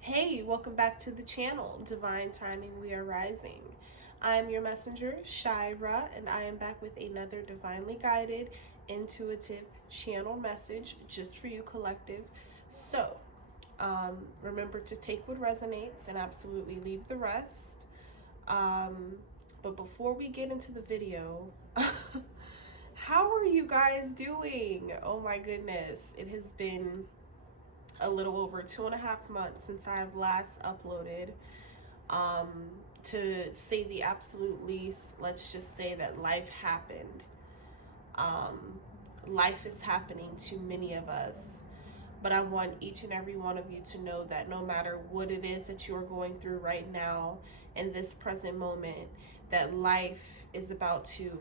Hey, welcome back to the channel, Divine Timing We Are Rising. I'm your messenger, Shira, and I am back with another divinely guided, intuitive channel message just for you, collective. So, remember to take what resonates and absolutely leave the rest. But before we get into the video, how are you guys doing? Oh my goodness, it has been a little over 2.5 months since I've last uploaded. Um, to say the absolute least, let's just say that life happened. Um, Life is happening to many of us. But I want each and every one of you to know that no matter what it is that you are going through right now in this present moment, that life is about to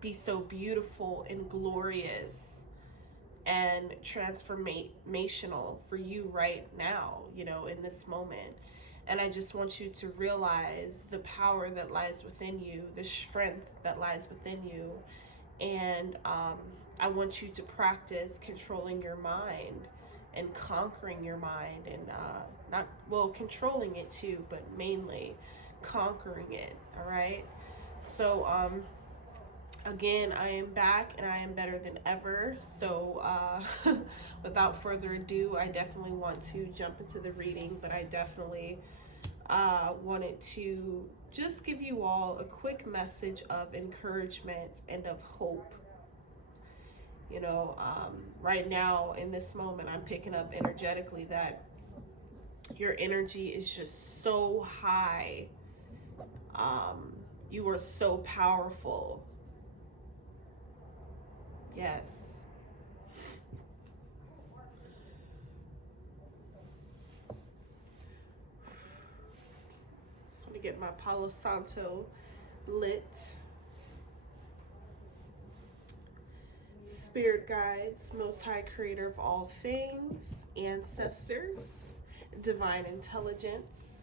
be so beautiful and glorious and transformational for you right now, in this moment. And I just want you to realize the power that lies within you, the strength that lies within you. And I want you to practice controlling your mind and conquering your mind, and not, well, controlling it too, but mainly conquering it. All right. So, again, I am back and I am better than ever. So, without further ado, I definitely want to jump into the reading, but I definitely wanted to just give you all a quick message of encouragement and of hope. Right now in this moment, I'm picking up energetically that your energy is just so high. You are so powerful. Yes. Just want to get my Palo Santo lit. Spirit guides, Most High Creator of all things, ancestors, divine intelligence,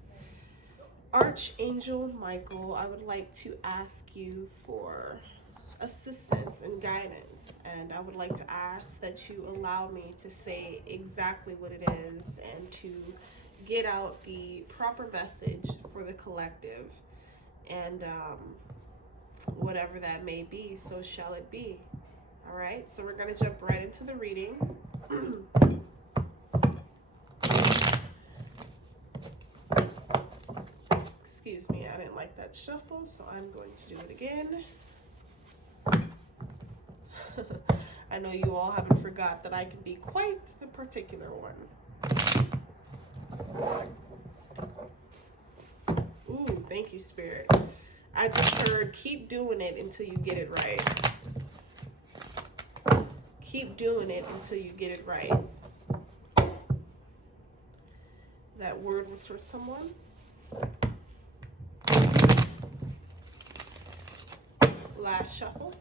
Archangel Michael, I would like to ask you for assistance and guidance, and I would like to ask that you allow me to say exactly what it is and to get out the proper message for the collective, and whatever that may be, so shall it be. All right, so we're going to jump right into the reading. Excuse me, I didn't like that shuffle, so I'm going to do it again. I know you all haven't forgot that I can be quite the particular one. Ooh, thank you, Spirit. I just heard, keep doing it until you get it right. Keep doing it until you get it right. That word was for someone. Last shuffle.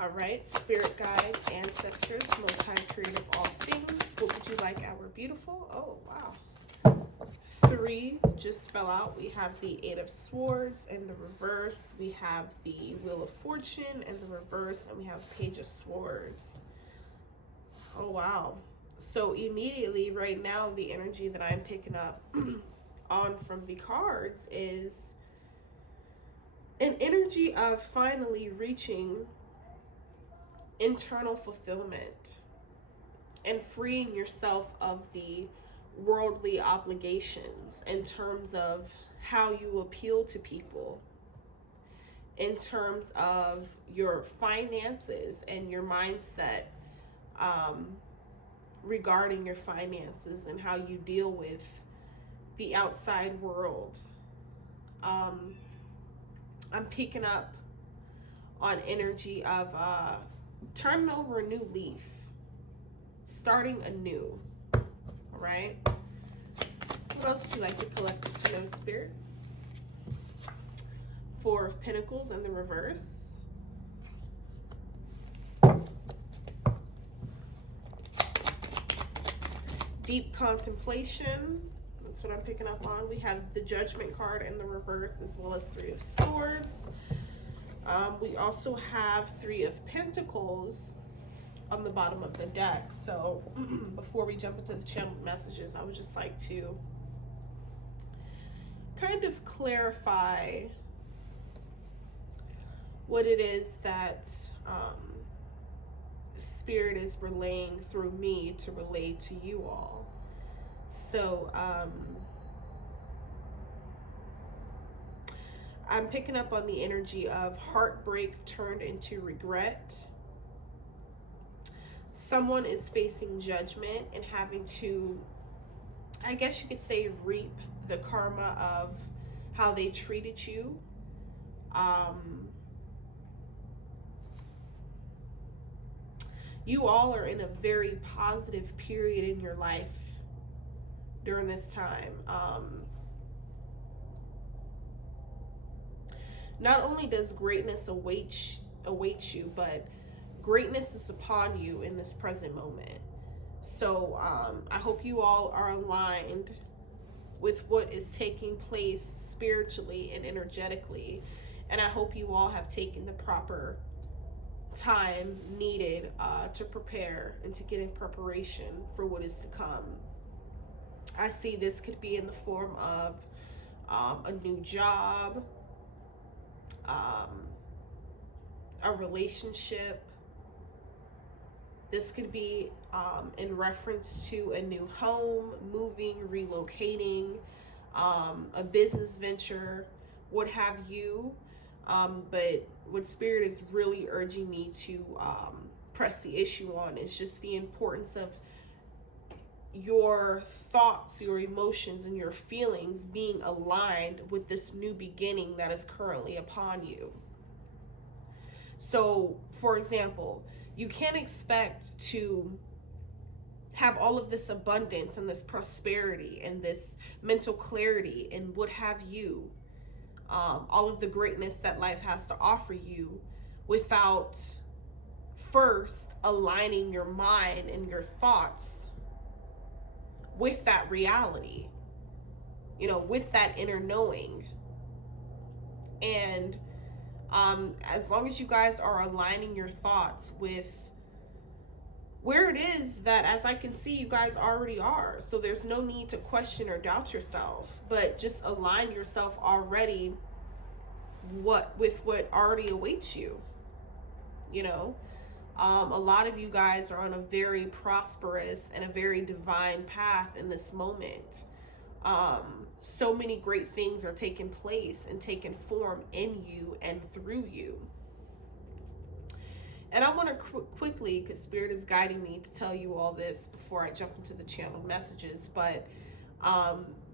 All right, spirit guides, ancestors, Most High Creator of all things, what would you like, our beautiful? Oh, wow. 3 just fell out. We have the 8 of Swords in the reverse. We have the Wheel of Fortune in the reverse, and we have Page of Swords. Oh, wow. So immediately right now, the energy that I'm picking up on from the cards is an energy of finally reaching internal fulfillment and freeing yourself of the worldly obligations in terms of how you appeal to people, in terms of your finances and your mindset regarding your finances and how you deal with the outside world. I'm picking up on energy of turning over a new leaf, starting anew. All right. What else would you like to collect to know, Spirit? 4 of Pentacles in the reverse. Deep contemplation. That's what I'm picking up on. We have the Judgment card in the reverse, as well as 3 of Swords. We also have 3 of Pentacles on the bottom of the deck. So before we jump into the channeled messages, I would just like to kind of clarify what it is that Spirit is relaying through me to relay to you all. So I'm picking up on the energy of heartbreak turned into regret. Someone is facing judgment and having to, I guess you could say, reap the karma of how they treated you. You all are in a very positive period in your life during this time. Not only does greatness await you, but greatness is upon you in this present moment. So I hope you all are aligned with what is taking place spiritually and energetically. And I hope you all have taken the proper time needed to prepare and to get in preparation for what is to come. I see this could be in the form of a new job, a relationship. This could be in reference to a new home, moving, relocating, a business venture, what have you. But what Spirit is really urging me to press the issue on is just the importance of your thoughts, your emotions, and your feelings being aligned with this new beginning that is currently upon you. So, for example, you can't expect to have all of this abundance and this prosperity and this mental clarity and what have you, all of the greatness that life has to offer you, without first aligning your mind and your thoughts with that reality, with that inner knowing. And as long as you guys are aligning your thoughts with where it is that, as I can see, you guys already are. So there's no need to question or doubt yourself, but just align yourself already with what already awaits you. A lot of you guys are on a very prosperous and a very divine path in this moment. So many great things are taking place and taking form in you and through you. And I want to quickly, because Spirit is guiding me to tell you all this before I jump into the channeled messages, but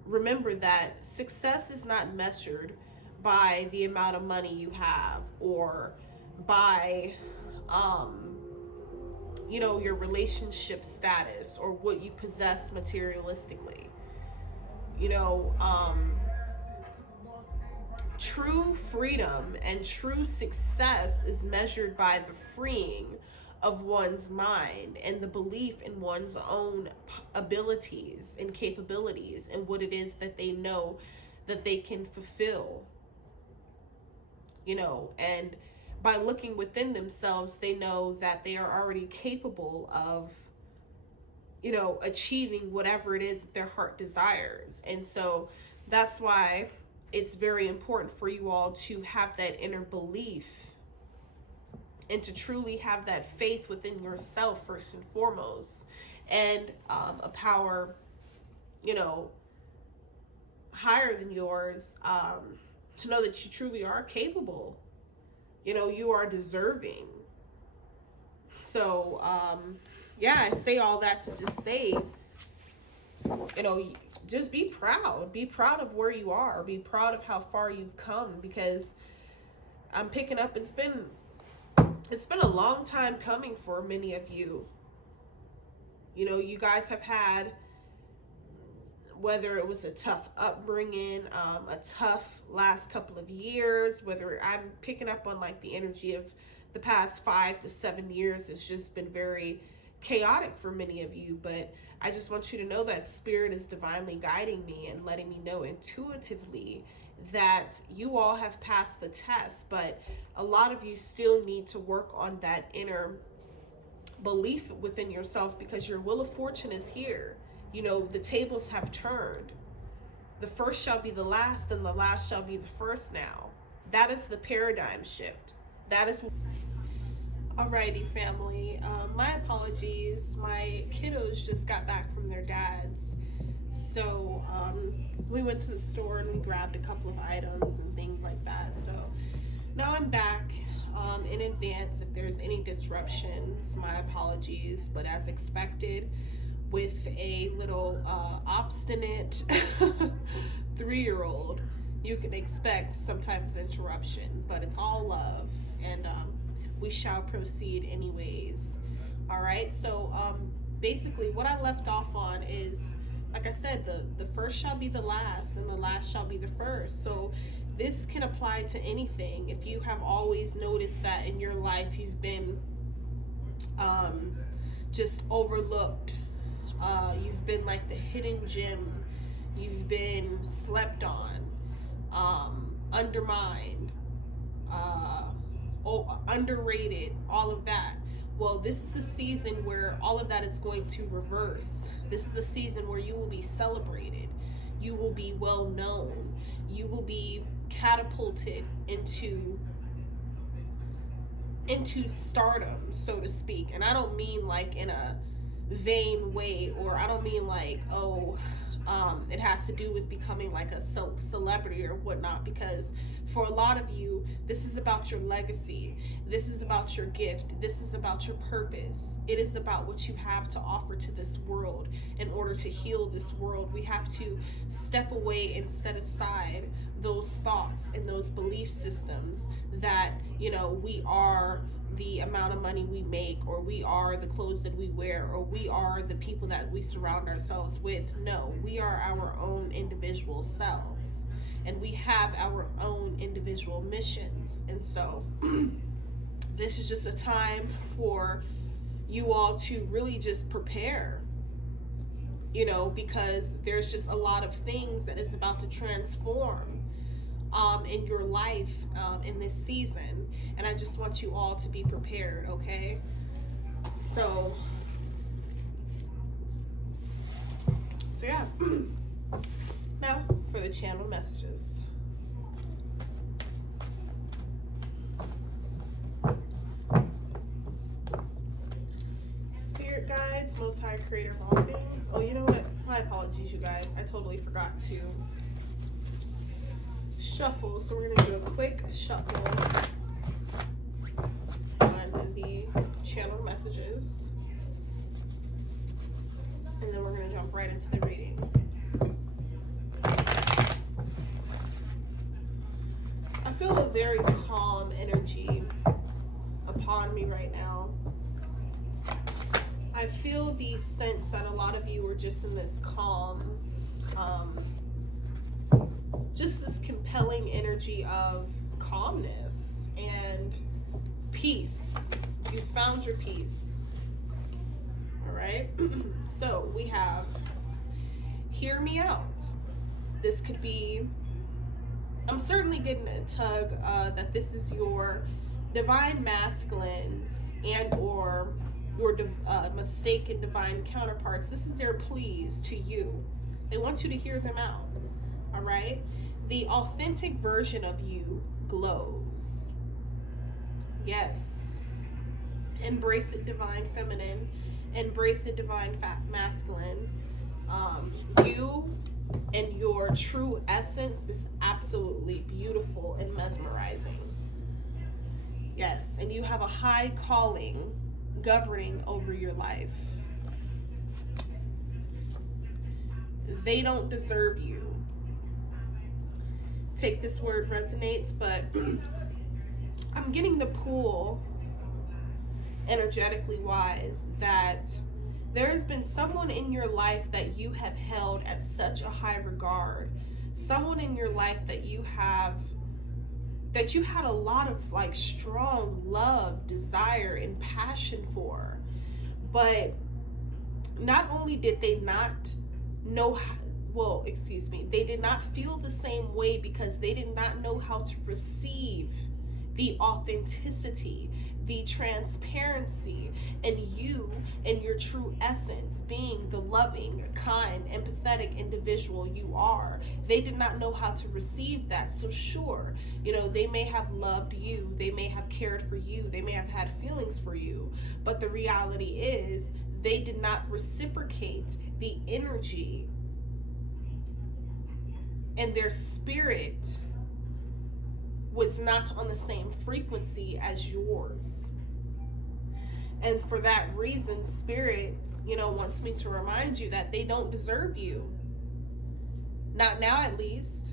remember that success is not measured by the amount of money you have, or by your relationship status, or what you possess materialistically. True freedom and true success is measured by the freeing of one's mind and the belief in one's own abilities and capabilities and what it is that they know that they can fulfill. And by looking within themselves, they know that they are already capable of achieving whatever it is that their heart desires. And so that's why it's very important for you all to have that inner belief and to truly have that faith within yourself first and foremost, and a power higher than yours, to know that you truly are capable. You are deserving. So I say all that to just say, just be proud of where you are, be proud of how far you've come, because I'm picking up, it's been a long time coming for many of you. You guys have had, whether it was a tough upbringing, a tough last couple of years, whether I'm picking up on like the energy of the past 5 to 7 years, it's just been very chaotic for many of you. But I just want you to know that Spirit is divinely guiding me and letting me know intuitively that you all have passed the test, but a lot of you still need to work on that inner belief within yourself, because your wheel of fortune is here. You know, the tables have turned. The first shall be the last, and the last shall be the first now. That is the paradigm shift. That is. Alrighty, family. My apologies. My kiddos just got back from their dads. So we went to the store and we grabbed a couple of items and things like that. So now I'm back. In advance, if there's any disruptions, my apologies. But as expected, with a little obstinate 3-year-old, you can expect some type of interruption. But it's all love, and we shall proceed anyways. All right. So basically, what I left off on is, like I said, the first shall be the last, and the last shall be the first. So this can apply to anything. If you have always noticed that in your life you've been just overlooked, you've been like the hidden gem, you've been slept on, undermined, underrated, all of that. Well, this is a season where all of that is going to reverse. This is a season where you will be celebrated. You will be well known. You will be catapulted into stardom, so to speak. And I don't mean like in a vain way, or I don't mean like, it has to do with becoming like a celebrity or whatnot, because for a lot of you, this is about your legacy. This is about your gift. This is about your purpose. It is about what you have to offer to this world. In order to heal this world, we have to step away and set aside those thoughts and those belief systems that, you know, we are the amount of money we make, or we are the clothes that we wear, or we are the people that we surround ourselves with. No, we are our own individual selves, and we have our own individual missions. And so this is just a time for you all to really just prepare, you know, because there's just a lot of things that is about to transform in your life in this season, and I just want you all to be prepared. Okay, so yeah. Now for the channel messages. Spirit guides, Most High Creator of all things. Oh, you know what? My apologies, you guys. I totally forgot to shuffle, so we're gonna do a quick shuffle on the channel messages, and then we're gonna jump right into the reading. I feel a very calm energy upon me right now. I feel the sense that a lot of you are just in this calm, just this compelling energy of calmness and peace. You found your peace. All right. So we have, hear me out. This could be, I'm certainly getting a tug that this is your divine masculines and or your mistaken divine counterparts. This is their pleas to you. They want you to hear them out. All right. The authentic version of you glows. Yes. Embrace it, divine feminine. Embrace it, divine masculine. You and your true essence is absolutely beautiful and mesmerizing. Yes. And you have a high calling governing over your life. They don't deserve you. Take this word resonates, but I'm getting the pull, energetically wise, that there has been someone in your life that you have held at such a high regard, someone in your life that you had a lot of like strong love, desire, and passion for, but not only did they not know how, they did not feel the same way because they did not know how to receive the authenticity. the transparency, and you and your true essence, being the loving, kind, empathetic individual you are. They did not know how to receive that. So sure, they may have loved you, they may have cared for you, they may have had feelings for you, but the reality is they did not reciprocate the energy, and their spirit was not on the same frequency as yours. And for that reason, spirit, wants me to remind you that they don't deserve you. Not now, at least.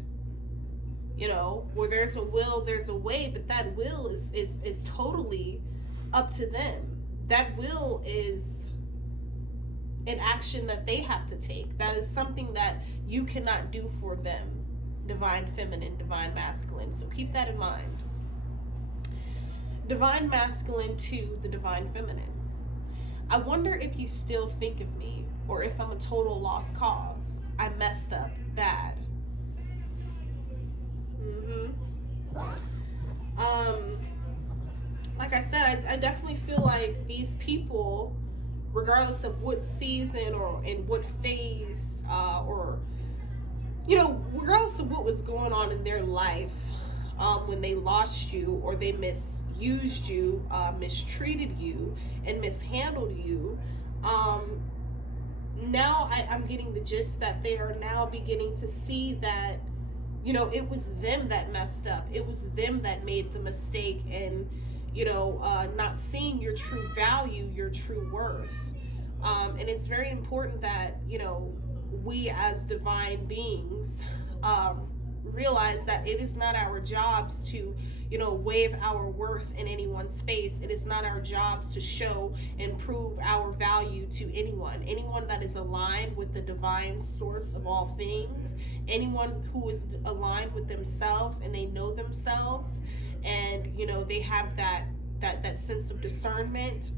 Where there's a will, there's a way, but that will is totally up to them. That will is an action that they have to take. That is something that you cannot do for them. Divine feminine, divine masculine. So keep that in mind. Divine masculine to the divine feminine. I wonder if you still think of me, or if I'm a total lost cause. I messed up bad. Like I said, I definitely feel like these people, regardless of what season or in what phase, or regardless of what was going on in their life, when they lost you or they misused you, mistreated you, and mishandled you, now I'm getting the gist that they are now beginning to see that, it was them that messed up. It was them that made the mistake, and, not seeing your true value, your true worth. And it's very important that, we as divine beings realize that it is not our jobs to waive our worth in anyone's face. It is not our jobs to show and prove our value to anyone that is aligned with the divine source of all things, anyone who is aligned with themselves and they know themselves, and they have that sense of discernment,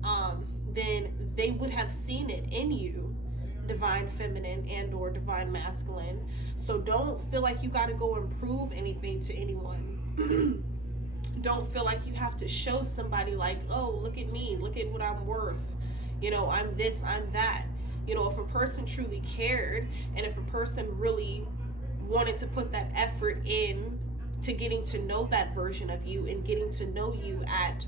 then they would have seen it in you, divine feminine and or divine masculine. So don't feel like you got to go and prove anything to anyone. Don't feel like you have to show somebody like, oh, look at me, look at what I'm worth, I'm this, I'm that. If a person truly cared, and if a person really wanted to put that effort in to getting to know that version of you and getting to know you at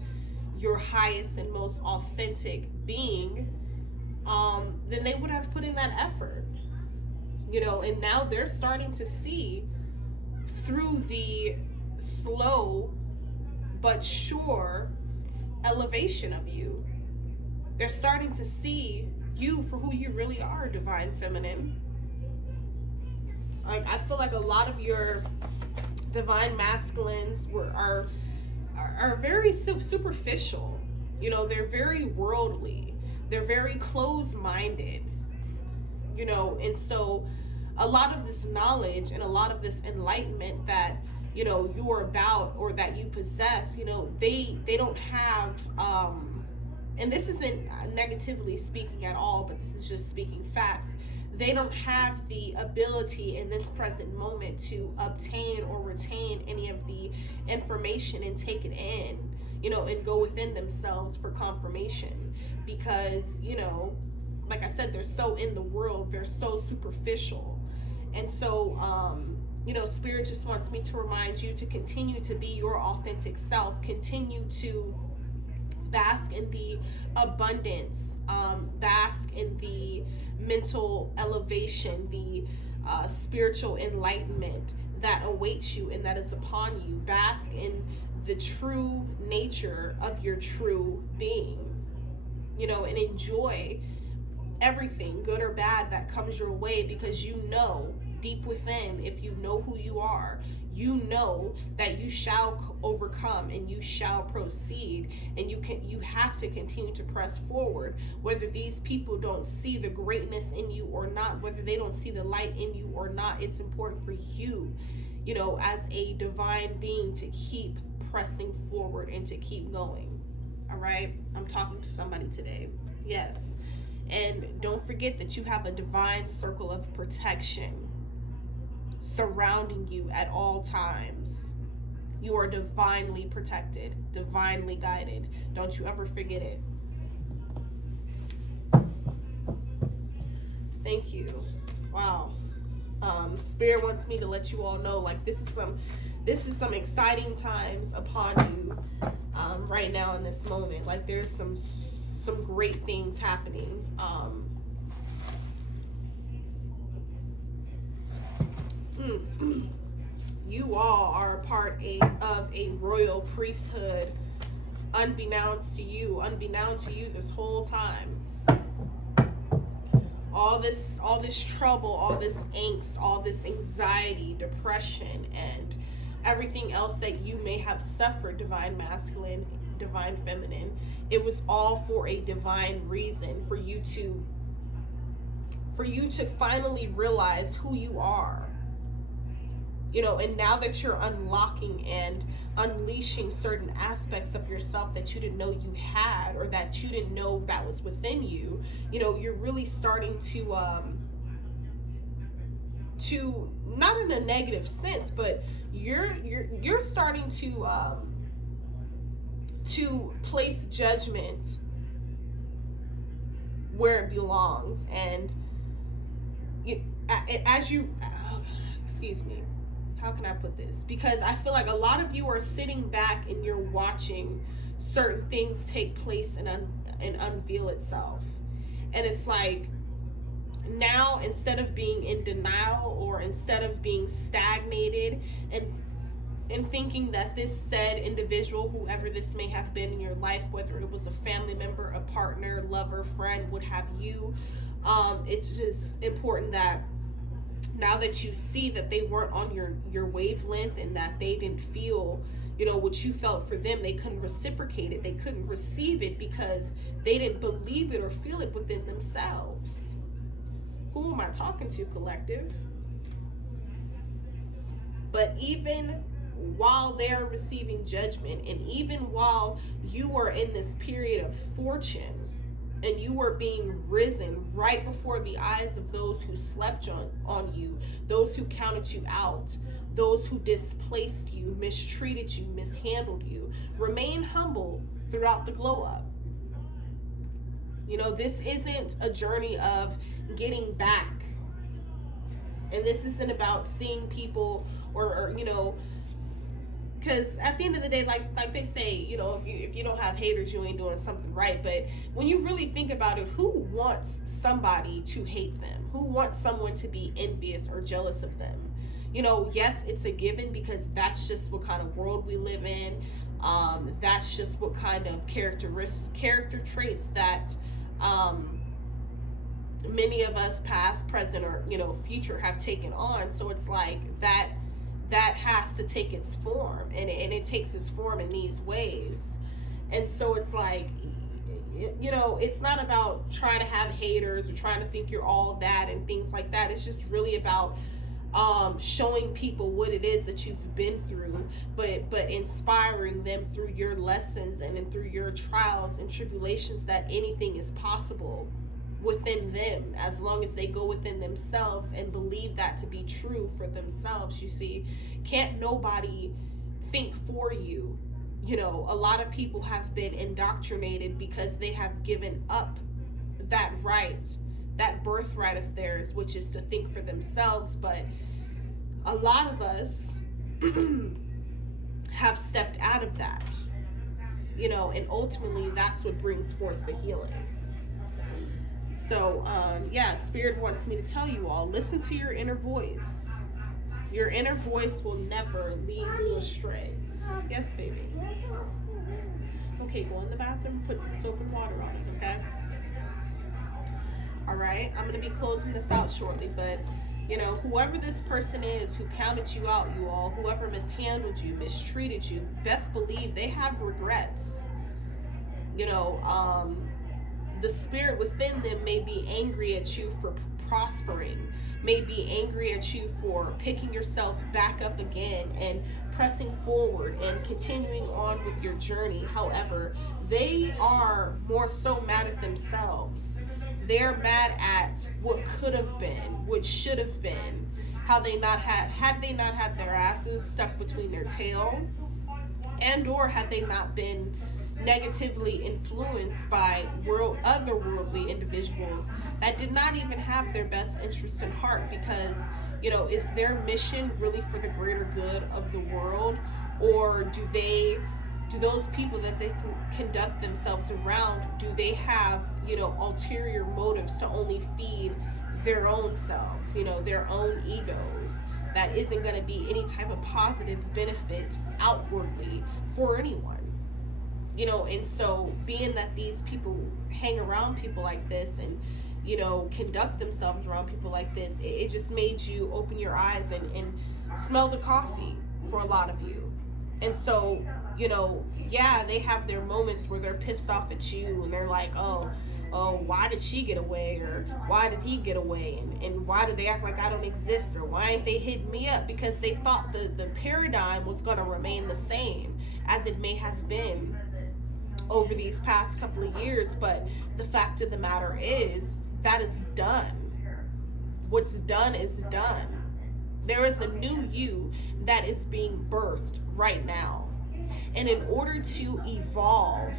your highest and most authentic being, then they would have put in that effort, and now they're starting to see through the slow but sure elevation of you. They're starting to see you for who you really are, divine feminine. Like, I feel like a lot of your divine masculines are very superficial. They're very worldly. They're very closed-minded. And so a lot of this knowledge and a lot of this enlightenment that you're about or that you possess, they don't have, and this isn't negatively speaking at all, but this is just speaking facts. They don't have the ability in this present moment to obtain or retain any of the information and take it in, and go within themselves for confirmation, because, like I said, they're so in the world, they're so superficial. And so, Spirit just wants me to remind you to continue to be your authentic self, continue to bask in the abundance, bask in the mental elevation, the spiritual enlightenment that awaits you and that is upon you. Bask in the true nature of your true being, and enjoy everything, good or bad, that comes your way, because deep within, if you know who you are, you know that you shall overcome and you shall proceed, and you have to continue to press forward, whether these people don't see the greatness in you or not, whether they don't see the light in you or not. It's important for you, as a divine being, to keep pressing forward and to keep going. All right, I'm talking to somebody today. Yes. And don't forget that you have a divine circle of protection surrounding you at all times. You are divinely protected, divinely guided. Don't you ever forget it. Thank you. Wow. Spirit wants me to let you all know, like, this is some exciting times upon you right now in this moment. Like, there's some great things happening. You all are a part of a royal priesthood, unbeknownst to you this whole time. All this trouble, all this angst, all this anxiety, depression, and everything else that you may have suffered, divine masculine, divine feminine, it was all for a divine reason, for you to finally realize who you are. And now that you're unlocking and unleashing certain aspects of yourself that you didn't know you had, or that you didn't know that was within you, you're really starting to not in a negative sense, but you're starting to place judgment where it belongs. And excuse me, how can I put this? Because I feel like a lot of you are sitting back and you're watching certain things take place and unveil itself. And it's like, now, instead of being in denial, or instead of being stagnated and thinking that this said individual, whoever this may have been in your life, whether it was a family member, a partner, lover, friend, what have you, it's just important that now that you see that they weren't on your wavelength, and that they didn't feel what you felt for them, they couldn't reciprocate it, they couldn't receive it, because they didn't believe it or feel it within themselves. Who am I talking to, collective? But even while they're receiving judgment, and even while you are in this period of fortune, and you were being risen right before the eyes of those who slept on you, those who counted you out, those who displaced you, mistreated you, mishandled you, remain humble throughout the glow up. This isn't a journey of getting back. And this isn't about seeing people or because at the end of the day, like they say, if you don't have haters, you ain't doing something right. But when you really think about it, who wants somebody to hate them? Who wants someone to be envious or jealous of them? Yes, it's a given, because that's just what kind of world we live in. That's just what kind of character traits that many of us, past, present, or future, have taken on. So it's like that has to take its form, and it takes its form in these ways. And so it's like, it's not about trying to have haters or trying to think you're all that and things like that. It's just really about showing people what it is that you've been through, but inspiring them through your lessons and through your trials and tribulations, that anything is possible within them, as long as they go within themselves and believe that to be true for themselves. You see, can't nobody think for you. A lot of people have been indoctrinated because they have given up that right, that birthright of theirs, which is to think for themselves. But a lot of us have stepped out of that, and ultimately that's what brings forth the healing. So, Spirit wants me to tell you all, listen to your inner voice. Your inner voice will never lead you astray. Yes, baby. Okay, go in the bathroom, put some soap and water on it, okay? All right, I'm going to be closing this out shortly, but, whoever this person is who counted you out, you all, whoever mishandled you, mistreated you, best believe they have regrets. The spirit within them may be angry at you for prospering, may be angry at you for picking yourself back up again and pressing forward and continuing on with your journey. However, they are more so mad at themselves. They're mad at what could have been, what should have been, how they not had they not had their asses stuck between their tail, And or had they not been negatively influenced by otherworldly individuals that did not even have their best interests in heart, because is their mission really for the greater good of the world, or do those people that they can conduct themselves around, do they have ulterior motives to only feed their own selves, their own egos, that isn't going to be any type of positive benefit outwardly for anyone. And so being that these people hang around people like this, and conduct themselves around people like this, it just made you open your eyes and smell the coffee for a lot of you. And so yeah, they have their moments where they're pissed off at you, and they're like, oh, why did she get away, or why did he get away, and why do they act like I don't exist, or why ain't they hitting me up? Because they thought the paradigm was going to remain the same as it may have been over these past couple of years. But the fact of the matter is that is done. What's done is done. There is a new you that is being birthed right now. And in order to evolve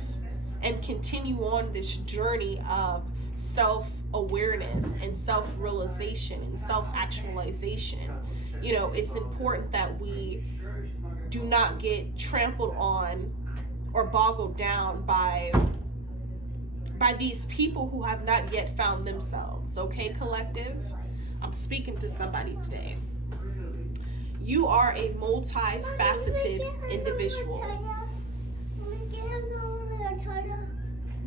and continue on this journey of self-awareness and self-realization and self-actualization, it's important that we do not get trampled on or boggled down by these people who have not yet found themselves. Okay, collective? I'm speaking to somebody today. You are a multifaceted individual.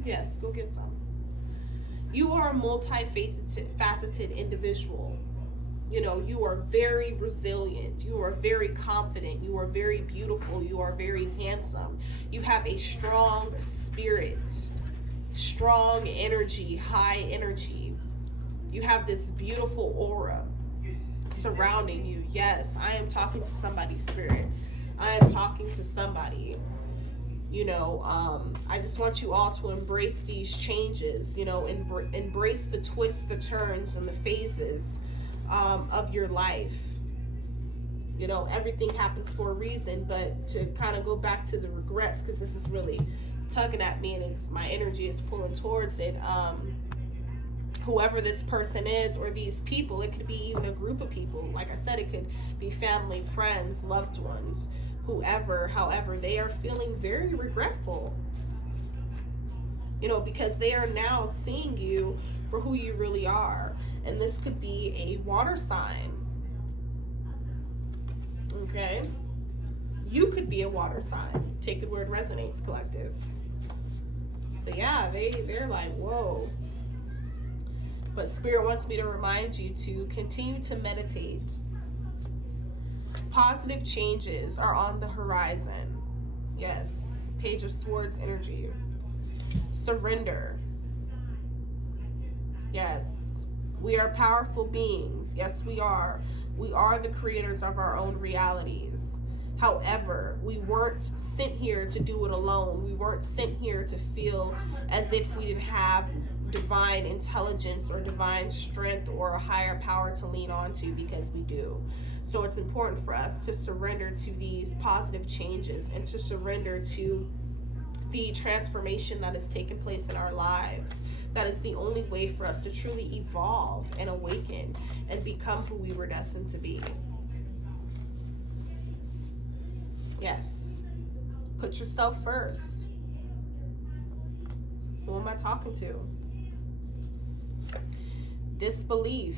Yes, go get some. You are a multifaceted individual. You are very resilient. You are very confident. You are very beautiful. You are very handsome. You have a strong spirit, strong energy, high energy. You have this beautiful aura surrounding you. Yes, I am talking to somebody's spirit. I am talking to somebody. I just want you all to embrace these changes, embrace the twists, the turns, and the phases of your life. Everything happens for a reason. But to kind of go back to the regrets, because this is really tugging at me, and my energy is pulling towards it. Whoever this person is, or these people, it could be even a group of people. Like I said, it could be family, friends, loved ones, whoever. However, they are feeling very regretful, because they are now seeing you for who you really are. And this could be a water sign. Okay? You could be a water sign. Take it where it resonates, collective. But yeah, they're like, whoa. But Spirit wants me to remind you to continue to meditate. Positive changes are on the horizon. Yes. Page of Swords energy. Surrender. Yes. We are powerful beings. Yes, we are. We are the creators of our own realities. However, we weren't sent here to do it alone. We weren't sent here to feel as if we didn't have divine intelligence or divine strength or a higher power to lean on to, because we do. So it's important for us to surrender to these positive changes and to surrender to the transformation that has taken place in our lives. That is the only way for us to truly evolve and awaken and become who we were destined to be. Yes. Put yourself first. Who am I talking to? Disbelief.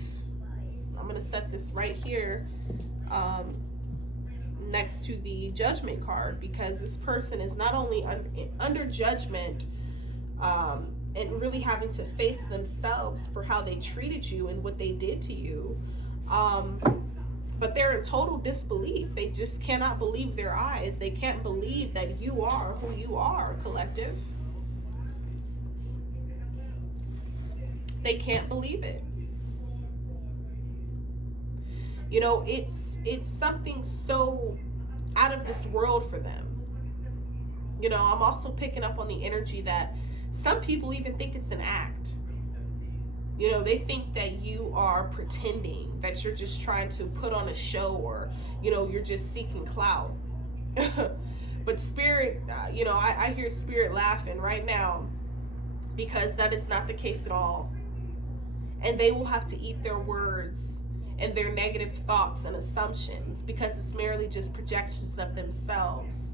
I'm going to set this right here next to the judgment card, because this person is not only under judgment and really having to face themselves for how they treated you and what they did to you, but they're in total disbelief. They just cannot believe their eyes. They can't believe that you are who you are, collective. They can't believe it. It's something so out of this world for them. I'm also picking up on the energy that some people even think it's an act. They think that you are pretending, that you're just trying to put on a show, or, you're just seeking clout. But spirit, I hear spirit laughing right now, because that is not the case at all. And they will have to eat their words and their negative thoughts and assumptions, because it's merely just projections of themselves,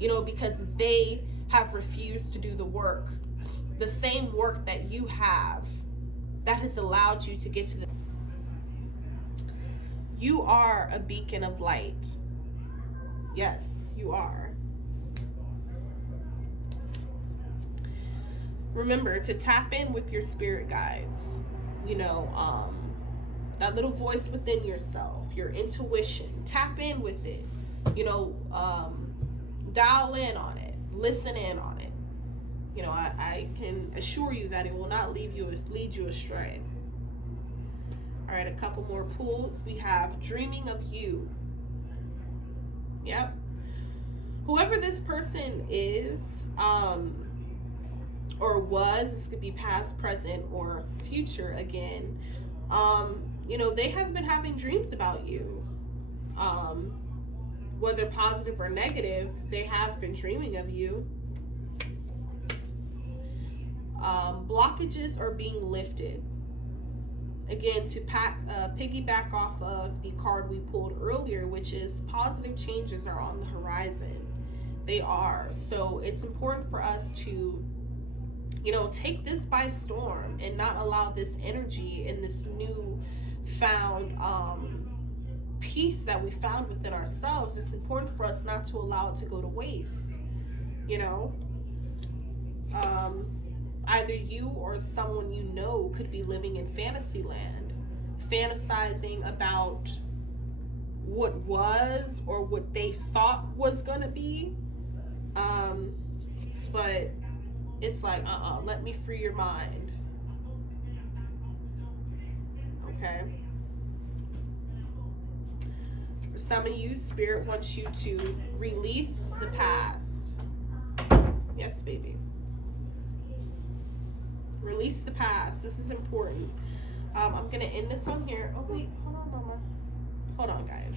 because they have refused to do the work, the same work that you have, that has allowed you to get to the. You are a beacon of light. Yes, you are. Remember to tap in with your spirit guides. That little voice within yourself, your intuition. Tap in with it. Dial in on it. Listen in on it. I can assure you that it will not lead you astray. All right, a couple more pulls. We have dreaming of you. Yep. Whoever this person is, or was, this could be past, present, or future again. They have been having dreams about you. Whether positive or negative, they have been dreaming of you. Blockages are being lifted. Again, to piggyback off of the card we pulled earlier, which is positive changes are on the horizon. They are. So it's important for us to, take this by storm and not allow this energy and this new found peace that we found within ourselves. It's important for us not to allow it to go to waste. Either you or someone could be living in fantasy land, fantasizing about what was or what they thought was gonna be. But it's like, let me free your mind. Okay. For some of you, Spirit wants you to release the past. Yes, baby. Release the past. This is important. I'm going to end this on here. Oh, wait. Hold on, Mama. Hold on, guys.